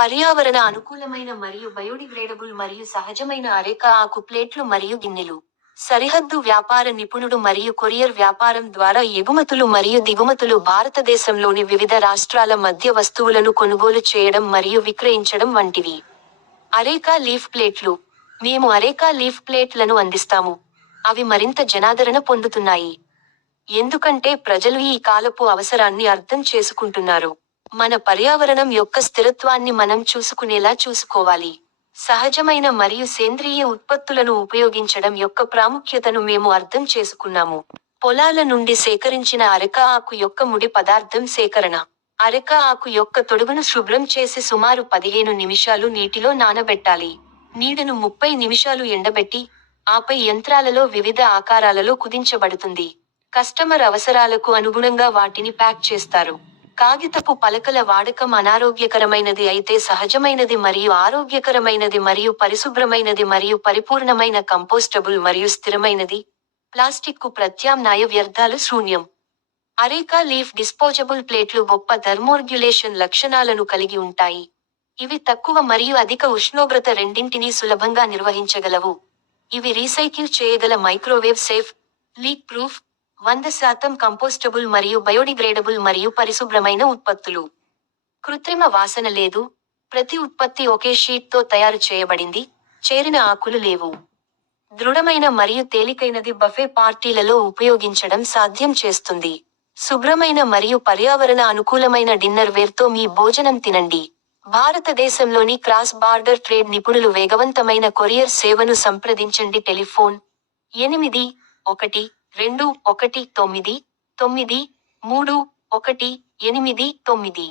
పర్యావరణ అనుకూలమైన మరియు బయోడిగ్రేడబుల్ మరియు సహజమైన అరేక ఆకు ప్లేట్లు మరియు గిన్నెలు. సరిహద్దు వ్యాపార నిపుణుడు మరియు కొరియర్ వ్యాపారం ద్వారా ఎగుమతులు మరియు దిగుమతులు భారతదేశంలోని వివిధ రాష్ట్రాల మధ్య వస్తువులను కొనుగోలు చేయడం మరియు విక్రయించడం వంటివి. అరేకా లీఫ్ ప్లేట్లు. మేము అరేకా లీఫ్ ప్లేట్లను అందిస్తాము. అవి మరింత జనాదరణ పొందుతున్నాయి. ఎందుకంటే ప్రజలు ఈ కాలపు అవసరాన్ని అర్థం చేసుకుంటున్నారు. మన పర్యావరణం యొక్క స్థిరత్వాన్ని మనం చూసుకునేలా చూసుకోవాలి. సహజమైన మరియు సేంద్రియ ఉత్పత్తులను ఉపయోగించడం యొక్క ప్రాముఖ్యతను మేము అర్థం చేసుకున్నాము. పొలాల నుండి సేకరించిన అరెక ఆకు యొక్క ముడి పదార్థం సేకరణ. అరెక ఆకు యొక్క తొడుగును శుభ్రం చేసి సుమారు 15 నిమిషాలు నీటిలో నానబెట్టాలి. నీడను 30 నిమిషాలు ఎండబెట్టి, ఆపై యంత్రాలలో వివిధ ఆకారాలలో కుదించబడుతుంది. కస్టమర్ అవసరాలకు అనుగుణంగా వాటిని ప్యాక్ చేస్తారు. కాగితపు పలకల వాడకం అనారోగ్యకరమైనది అయితే సహజమైనది మరియు ఆరోగ్యకరమైనది మరియు పరిశుభ్రమైనది మరియు పరిపూర్ణమైన కంపోస్టబుల్ మరియు స్థిరమైనది. ప్లాస్టిక్కు ప్రత్యామ్నాయ వ్యర్థాలు శూన్యం. అరేకా లీఫ్ డిస్పోజబుల్ ప్లేట్లు గొప్ప థర్మోర్గ్యులేషన్ లక్షణాలను కలిగి ఉంటాయి. ఇవి తక్కువ మరియు అధిక ఉష్ణోగ్రత రెండింటినీ సులభంగా నిర్వహించగలవు. ఇవి రీసైకిల్ చేయగల microwave safe, leak proof, 100% compostable మరియు బయోడిగ్రేడబుల్ మరియు పరిశుభ్రమైన ఉత్పత్తులు. కృత్రిమ వాసన లేదు. ప్రతి ఉత్పత్తి ఒకే షీట్తో తయారు చేయబడింది. చేరిన ఆకులు లేవు. దృఢమైన మరియు తేలికైనది బఫే పార్టీలలో ఉపయోగించడం సాధ్యం చేస్తుంది. శుభ్రమైన మరియు పర్యావరణ అనుకూలమైన డిన్నర్ వేర్తో మీ భోజనం తినండి. భారతదేశంలోని క్రాస్ బార్డర్ ట్రేడ్ నిపుణులు వేగవంతమైన కొరియర్ సేవను సంప్రదించండి. టెలిఫోన్ 8121199319.